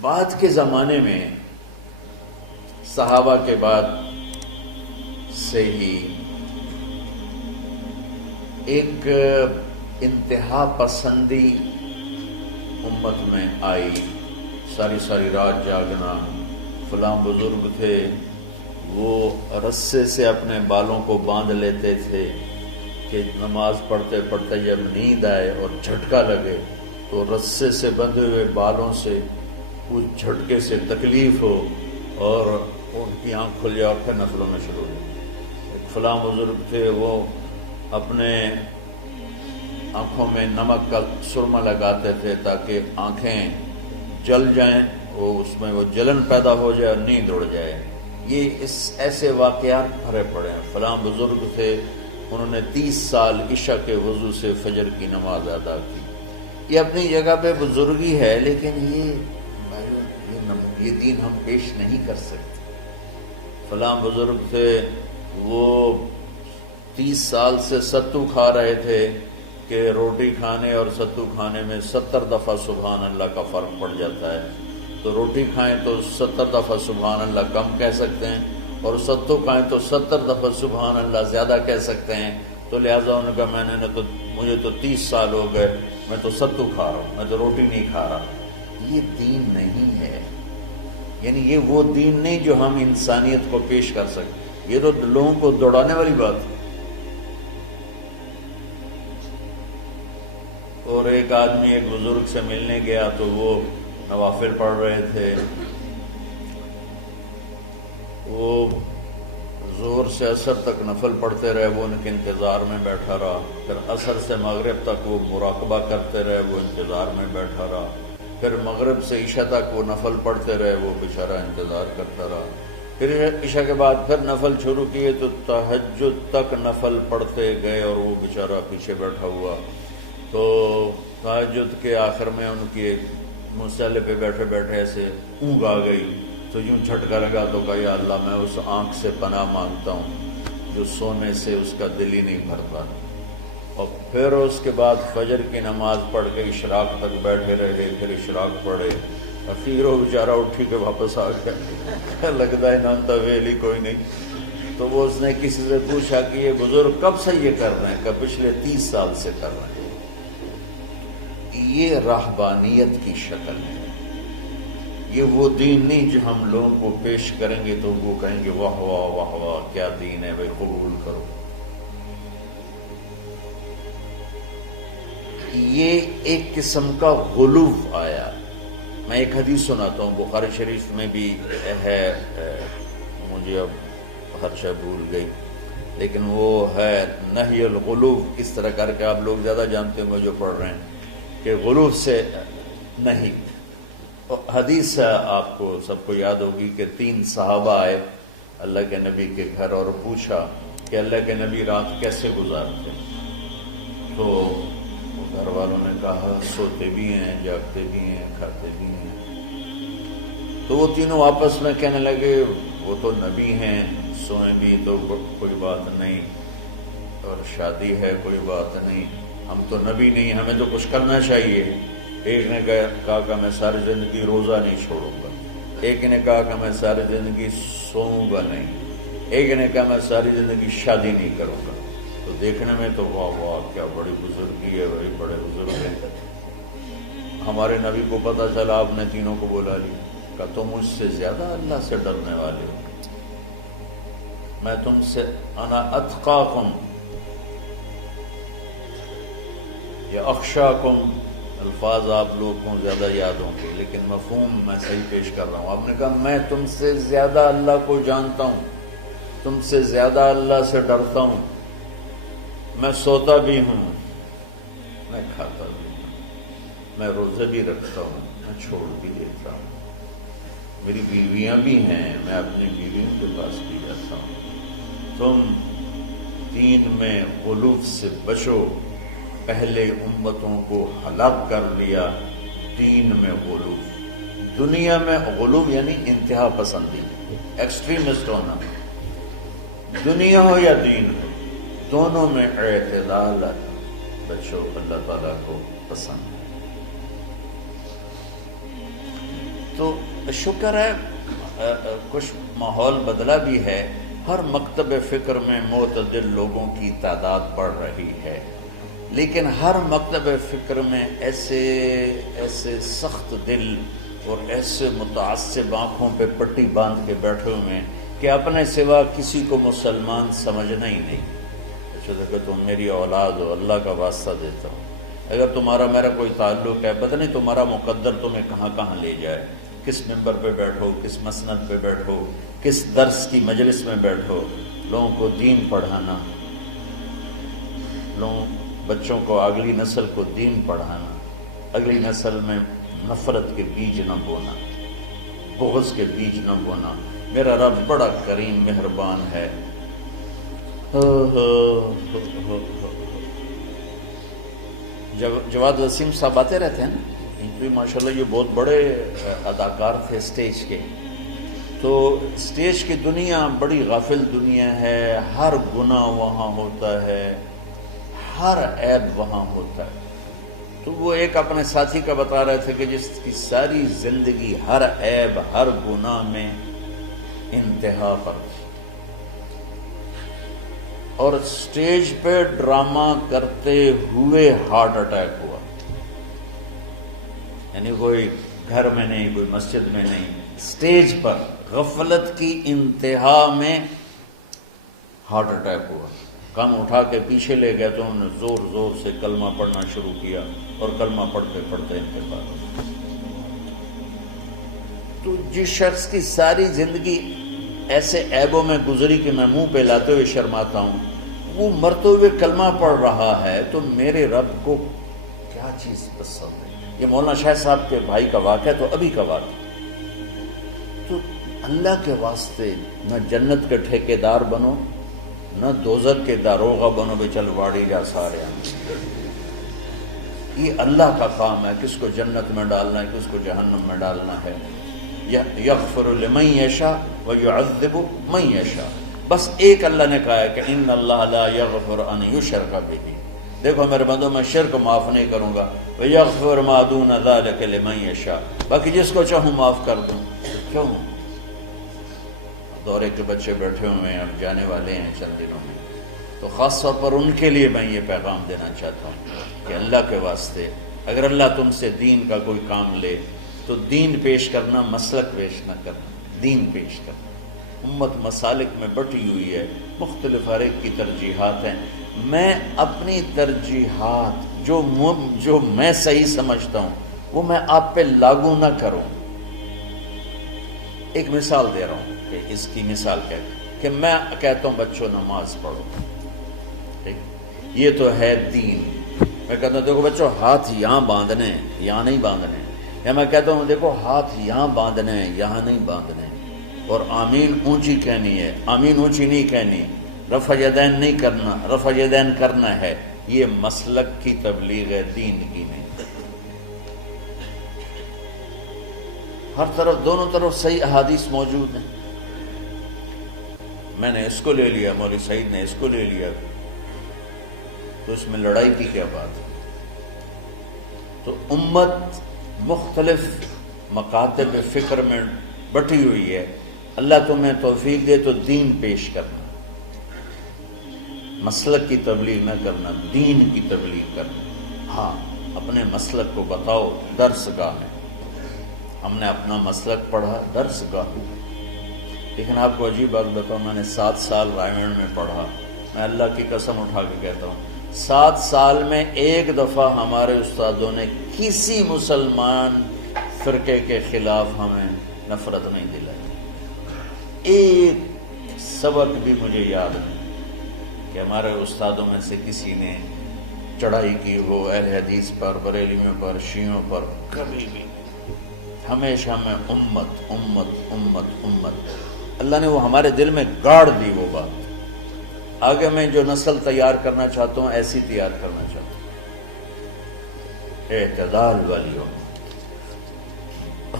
بعد کے زمانے میں صحابہ کے بعد سے ہی ایک انتہا پسندی امت میں آئی، ساری رات جاگنا۔ فلاں بزرگ تھے، وہ رسے سے اپنے بالوں کو باندھ لیتے تھے کہ نماز پڑھتے پڑھتے جب نیند آئے اور جھٹکا لگے تو رسے سے بندھے ہوئے بالوں سے اس جھٹکے سے تکلیف ہو اور ان کی آنکھ کھل جائے اور پھر نفلوں میں شروع ہو۔ ایک فلاں بزرگ تھے، وہ اپنے آنکھوں میں نمک کا سرما لگاتے تھے تاکہ آنکھیں جل جائیں، اس میں وہ جلن پیدا ہو جائے اور نیند اڑ جائے۔ یہ ایسے واقعات بھرے پڑے ہیں۔ فلاں بزرگ تھے، انہوں نے 30 سال عشاء کے وضو سے فجر کی نماز ادا کی۔ یہ اپنی جگہ پہ بزرگی ہے، لیکن یہ دین ہم پیش نہیں کر سکتے۔ فلاں بزرگ تھے، وہ 30 سال سے ستو کھا رہے تھے کہ روٹی کھانے اور ستو کھانے میں 70 دفعہ سبحان اللہ کا فرق پڑ جاتا ہے، تو روٹی کھائیں تو 70 دفعہ سبحان اللہ کم کہہ سکتے ہیں، اور ستو کھائیں تو 70 دفعہ سبحان اللہ زیادہ کہہ سکتے ہیں۔ تو لہٰذا انہوں نے کہا مجھے تو 30 سال ہو گئے، میں تو ستو کھا رہا ہوں، میں تو روٹی نہیں کھا رہا۔ یہ دین نہیں ہے، یعنی یہ وہ دین نہیں جو ہم انسانیت کو پیش کر سکتے۔ یہ تو لوگوں کو دوڑانے والی بات ہے۔ اور ایک آدمی ایک بزرگ سے ملنے گیا تو وہ نوافل پڑھ رہے تھے، وہ ظہر سے عصر تک نفل پڑھتے رہے، وہ ان کے انتظار میں بیٹھا رہا۔ پھر عصر سے مغرب تک وہ مراقبہ کرتے رہے، وہ انتظار میں بیٹھا رہا۔ پھر مغرب سے عشاء تک وہ نفل پڑھتے رہے، وہ بیچارہ انتظار کرتا رہا۔ پھر عشاء کے بعد پھر نفل شروع کیے تو تہجد تک نفل پڑھتے گئے اور وہ بیچارہ پیچھے بیٹھا ہوا۔ تو تہجد کے آخر میں ان کی ایک مصلی پہ بیٹھے بیٹھے ایسے اونگ آ گئی، تو یوں جھٹکا لگا تو کہا یا اللہ میں اس آنکھ سے پناہ مانگتا ہوں جو سونے سے اس کا دل ہی نہیں بھرتا۔ اور پھر اس کے بعد فجر کی نماز پڑھ کے اشراق تک بیٹھے رہے، پھر اشراق پڑھے، اخیر وہ بیچارہ اٹھی کے واپس آ گیا۔ لگتا ہے نہ ویلی کوئی نہیں۔ تو وہ اس نے کسی سے پوچھا کہ یہ بزرگ کب سے یہ کر رہے ہیں؟ کہ پچھلے 30 سال سے کر رہے ہیں۔ یہ راہبانیت کی شکل ہے، یہ وہ دین نہیں جو ہم لوگوں کو پیش کریں گے تو وہ کہیں گے واہ واہ واہ واہ کیا دین ہے بھائی، قبول کرو۔ یہ ایک قسم کا غلو آیا۔ میں ایک حدیث سناتا ہوں، بخاری شریف میں بھی ہے، مجھے اب ہر شے بھول گئی، لیکن وہ ہے نہی الغلو۔ اس طرح کر کے آپ لوگ زیادہ جانتے ہوں گے جو پڑھ رہے ہیں کہ غلو سے نہیں۔ حدیث آپ کو سب کو یاد ہوگی کہ 3 صحابہ آئے اللہ کے نبی کے گھر اور پوچھا کہ اللہ کے نبی رات کیسے گزارتے؟ تو گھر والوں نے کہا سوتے بھی ہیں، جاگتے بھی ہیں، کھاتے بھی ہیں۔ تو وہ تینوں آپس میں کہنے لگے وہ تو نبی ہیں، سوئیں بھی تو کوئی بات نہیں، اور شادی ہے کوئی بات نہیں، ہم تو نبی نہیں، ہمیں تو کچھ کرنا چاہیے۔ ایک نے کہا کہ میں ساری زندگی روزہ نہیں چھوڑوں گا، ایک نے کہا کہ میں ساری زندگی سوؤں گا نہیں، ایک نے کہا میں ساری زندگی شادی نہیں کروں گا۔ تو دیکھنے میں تو واہ واہ کیا بڑی بزرگی ہے بھائی، بڑے بزرگ ہیں۔ ہمارے نبی کو پتہ چلا، آپ نے تینوں کو بلا لیا، کہا تم مجھ سے زیادہ اللہ سے ڈرنے والے ہو، میں تم سے انا اتقاکم یا اخشاکم، الفاظ آپ لوگ کو زیادہ یاد ہوں گے لیکن مفہوم میں صحیح پیش کر رہا ہوں۔ آپ نے کہا میں تم سے زیادہ اللہ کو جانتا ہوں، تم سے زیادہ اللہ سے ڈرتا ہوں، میں سوتا بھی ہوں، میں کھاتا بھی ہوں، میں روزے بھی رکھتا ہوں، میں چھوڑ بھی دیتا ہوں، میری بیویاں بھی ہیں، میں اپنی بیویوں کے پاس بھی جاتا ہوں۔ تم دین میں غلو سے بچو، پہلے امتوں کو ہلاک کر لیا دین میں غلو۔ دنیا میں غلو یعنی انتہا پسندی، ایکسٹریمسٹ ہونا، دنیا ہو یا دین ہو، دونوں میں اعتدال بچو، اللہ تعالیٰ کو پسند ہے۔ تو شکر ہے کچھ ماحول بدلا بھی ہے، ہر مکتب فکر میں معتدل لوگوں کی تعداد بڑھ رہی ہے، لیکن ہر مکتب فکر میں ایسے سخت دل اور ایسے متعصب آنکھوں پہ پٹی باندھ کے بیٹھے ہوئے ہیں کہ اپنے سوا کسی کو مسلمان سمجھنا ہی نہیں۔ اچھا دیکھو تم میری اولاد ہو، اللہ کا واسطہ دیتا ہوں، اگر تمہارا میرا کوئی تعلق ہے، پتہ نہیں تمہارا مقدر تمہیں کہاں کہاں لے جائے، کس ممبر پہ بیٹھو، کس مسند پہ بیٹھو، کس درس کی مجلس میں بیٹھو، لوگوں کو دین پڑھانا، بچوں کو، اگلی نسل کو دین پڑھانا، اگلی نسل میں نفرت کے بیج نہ بونا، بغض کے بیج نہ بونا۔ میرا رب بڑا کریم مہربان ہے۔ جواد وسیم صاحب آتے رہتے ہیں نا، ان بھی ماشاءاللہ یہ بہت بڑے اداکار تھے اسٹیج کے، تو اسٹیج کی دنیا بڑی غافل دنیا ہے، ہر گناہ وہاں ہوتا ہے، ہر عیب وہاں ہوتا ہے۔ تو وہ ایک اپنے ساتھی کا بتا رہے تھے کہ جس کی ساری زندگی ہر عیب، ہر گناہ میں انتہا پر تھی، اور اسٹیج پہ ڈرامہ کرتے ہوئے ہارٹ اٹیک ہوا، یعنی کوئی گھر میں نہیں، کوئی مسجد میں نہیں، اسٹیج پر غفلت کی انتہا میں ہارٹ اٹیک ہوا۔ کام اٹھا کے پیچھے لے گئے تو انہوں نے زور زور سے کلمہ پڑھنا شروع کیا، اور کلمہ پڑھتے پڑھتے انتقال ہوا۔ تو جس شخص کی ساری زندگی ایسے عیبوں میں گزری کہ میں منہ پہ لاتے ہوئے شرماتا ہوں، وہ مرتے ہوئے کلمہ پڑھ رہا ہے، تو میرے رب کو کیا چیز پسند ہے؟ یہ مولانا شاہ صاحب کے بھائی کا واقعہ تو ابھی کا واقعہ۔ تو اللہ کے واسطے نہ جنت کے ٹھیکیدار بنو، نہ دوزخ کے داروغہ بنو بے چل واڑی جا سارے ہیں۔ یہ اللہ کا کام ہے، کس کو جنت میں ڈالنا ہے، کس کو جہنم میں ڈالنا ہے۔ یغفر لمن یشاء ویعذب من یشاء، بس ایک اللہ نے کہا ہے کہ ان اللہ لا یغفر ان یشرک بہ، دیکھو میرے بندوں میں شرک معاف نہیں کروں گا، ویغفر ما دون ذلک لمن یشاء، باقی جس کو چاہوں معاف کر دوں۔ کیوں؟ دورے کے بچے بیٹھے ہوئے ہیں، اب جانے والے ہیں چند دنوں میں، تو خاص طور پر ان کے لیے میں یہ پیغام دینا چاہتا ہوں کہ اللہ کے واسطے اگر اللہ تم سے دین کا کوئی کام لے تو دین پیش کرنا، مسلک پیش نہ کرنا، دین پیش کرنا۔ امت مسالک میں بٹی ہوئی ہے، مختلف ہر ایک کی ترجیحات ہیں، میں اپنی ترجیحات جو میں صحیح سمجھتا ہوں وہ میں آپ پہ لاگو نہ کروں۔ ایک مثال دے رہا ہوں کہ اس کی مثال کیا ہے کہ میں کہتا ہوں بچوں نماز پڑھو، یہ تو ہے دین۔ میں کہتا ہوں دیکھو بچوں ہاتھ یہاں باندھنے ہیں، یہاں نہیں باندھنے ہیں، یا میں کہتا ہوں دیکھو ہاتھ یہاں باندھنے ہیں، یہاں نہیں باندھنے ہیں، اور آمین اونچی کہنی ہے، آمین اونچی نہیں کہنی، رفع یدین نہیں کرنا، رفع یدین کرنا ہے۔ یہ مسلک کی تبلیغ ہے، دین کی نہیں۔ ہر طرف، دونوں طرف صحیح احادیث موجود ہیں، میں نے اس کو لے لیا، مولوی سعید نے اس کو لے لیا، تو اس میں لڑائی کی کیا بات ہے؟ تو امت مختلف مکاتب فکر میں بٹی ہوئی ہے، اللہ تمہیں توفیق دے تو دین پیش کرنا، مسلک کی تبلیغ نہ کرنا، دین کی تبلیغ کرنا۔ ہاں اپنے مسلک کو بتاؤ درس گاہ میں، ہم نے اپنا مسلک پڑھا درس گاہ، لیکن آپ کو عجیب بات بتاؤں، میں نے 7 سال رائمنڈ میں پڑھا، میں اللہ کی قسم اٹھا کے کہتا ہوں 7 سال میں ایک دفعہ ہمارے استادوں نے کسی مسلمان فرقے کے خلاف ہمیں نفرت نہیں دلائی۔ ایک سبق بھی مجھے یاد نہیں کہ ہمارے استادوں میں سے کسی نے چڑھائی کی ہو اہل حدیث پر، بریلیوں پر، شیعوں پر، کبھی بھی۔ ہمیشہ میں امت امت امت امت، اللہ نے وہ ہمارے دل میں گاڑ دی وہ بات۔ آگے میں جو نسل تیار کرنا چاہتا ہوں ایسی تیار کرنا چاہتا ہوں، اعتدال والی ہو۔